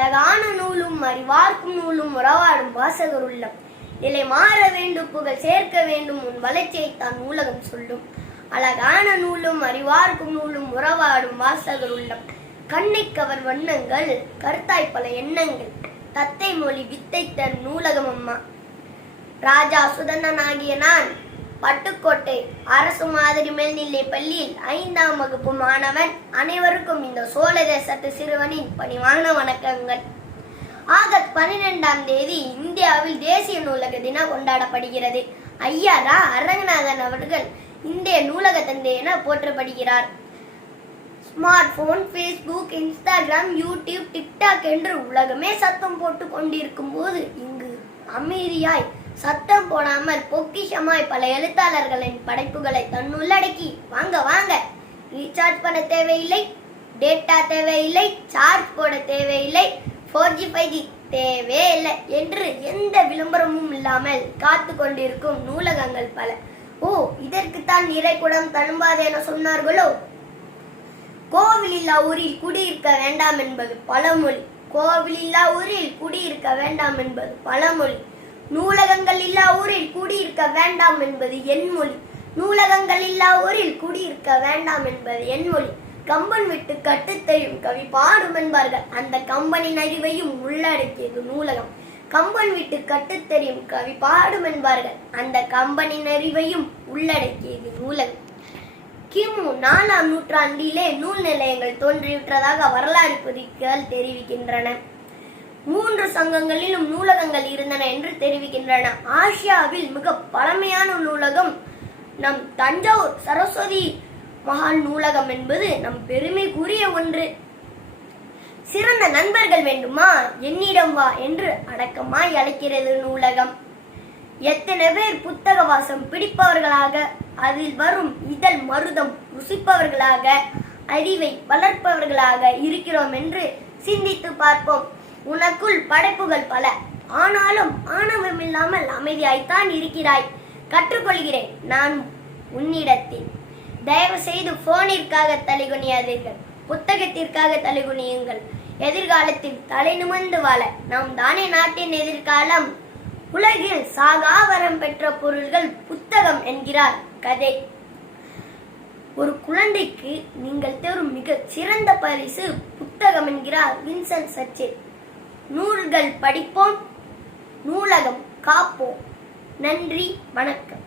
அழகான நூலும் அறிவார்க்கும் நூலும் உறவாடும் வாசகர் உள்ளம். நிலை மாற வேண்டும், புகழ் சேர்க்க வேண்டும், உன் வளர்ச்சியை தான் நூலகம் சொல்லும். அழகான நூலும் அறிவார்க்கும் நூலும் உறவாடும் வாசகர் உள்ளம். கண்ணை கவர் வண்ணங்கள், கருத்தாய் பல எண்ணங்கள், தத்தை மொழி வித்தை தன் நூலகம் அம்மா. ராஜா சுதந்தன் ஆகிய நான் பட்டுக்கோட்டை அரசு மாதிரி மேல்நிலை பள்ளியில் 5ஆம் வகுப்பு மாணவன். அனைவருக்கும் இந்த சோழ தேசத்து சிறுவனின் பணிவான வணக்கங்கள். ஆகஸ்ட் 12ஆம் தேதி இந்தியாவில் தேசிய நூலக தினம் கொண்டாடப்படுகிறது. ஐயா ரா அரங்கநாதன் அவர்கள் இந்திய நூலக தந்தை என போற்றப்படுகிறார். Smart phone, Facebook, Instagram, YouTube, TikTok என்று உலகமே சத்தம் போட்டு கொண்டிருக்கும் போது இங்கு அமைதியாய் சத்தம் போடாமல் பொக்கிஷமாய் பல எழுத்தாளர்களின் படைப்புகளை தன்னுள்ளடக்கி வாங்க வாங்க, ரீசார்ஜ் பண்ண தேவையில்லை, டேட்டா தேவையில்லை, சார்ஜ் போட தேவையில்லை, 4G 5G தேவையில்லை என்று எந்த விளம்பரமும் இல்லாமல் காத்து கொண்டிருக்கும் நூலகங்கள் பல. ஓ, இதற்குத்தான் நிறைகுடம் தழும்பாது என சொன்னார்களோ? கோவில் இல்லா ஊரில் குடியிருக்க வேண்டாம் என்பது பழமொழி. கோவில் இல்லா ஊரில் குடியிருக்க வேண்டாம் என்பது பழமொழி. நூலகங்கள் இல்லா ஊரில் குடியிருக்க வேண்டாம் என்பது என் மொழி. நூலகங்கள் இல்லா ஊரில் குடியிருக்க வேண்டாம் என்பது என் மொழி. கம்பன் விட்டு கட்டுத்தையும் கவி பாடும் என்பார்கள். அந்த கம்பனின் அறிவையும் உள்ளடக்கியது நூலகம். கம்பன் விட்டு கட்டுத்தெரியும் கவி பாடும் என்பார்கள். அந்த கம்பனின் அறிவையும் உள்ளடக்கியது நூலகம். கிமு 4ஆம் நூற்றாண்டிலே நூல் நிலையங்கள் தோன்றிவிட்டதாக வரலாறு குறிப்புகள் தெரிவிக்கின்றன. 3 சங்கங்களிலும் நூலகங்கள் இருந்தன என்று தெரிவிக்கின்றன. ஆசியாவில் மிக பழமையான நூலகம் நம் தஞ்சாவூர் சரஸ்வதி மகால் நூலகம் என்பது நம் பெருமைக்குரிய ஒன்று. சிறந்த நண்பர்கள் வேண்டுமா, என்னிடம் வா என்று அடக்கமாய் அழைக்கிறது நூலகம். எத்தனை பேர் புத்தக வாசம் பிடிப்பவர்களாக, அதில் வரும் இதழ் மருதம் ருசிப்பவர்களாக, அறிவை வளர்ப்பவர்களாக இருக்கிறோம் என்று சிந்தித்து பார்ப்போம். உனக்குள் படைப்புகள் பல, ஆனாலும் ஆணவம் இல்லாமல் அமைதியாய்த்தான் இருக்கிறாய். கற்றுக்கொள்கிறேன் நான் உன்னிடத்தில். தயவு செய்து போனிற்காக தலைகுனியாதீர்கள், புத்தகத்திற்காக தலைகுனியுங்கள். எதிர்காலத்தில் தலை நிமிர்ந்து வாழ நாம் தானே நாட்டின் எதிர்காலம். உலகில் சாகாவரம் பெற்ற பொருள்கள் புத்தகம் என்கிறார் கதை. ஒரு குழந்தைக்கு நீங்கள் தரும் மிக சிறந்த பரிசு புத்தகம் என்கிறார் வின்சென்ட் சர்ச்சில். நூல்கள் படிப்போம், நூலகம் காப்போம். நன்றி, வணக்கம்.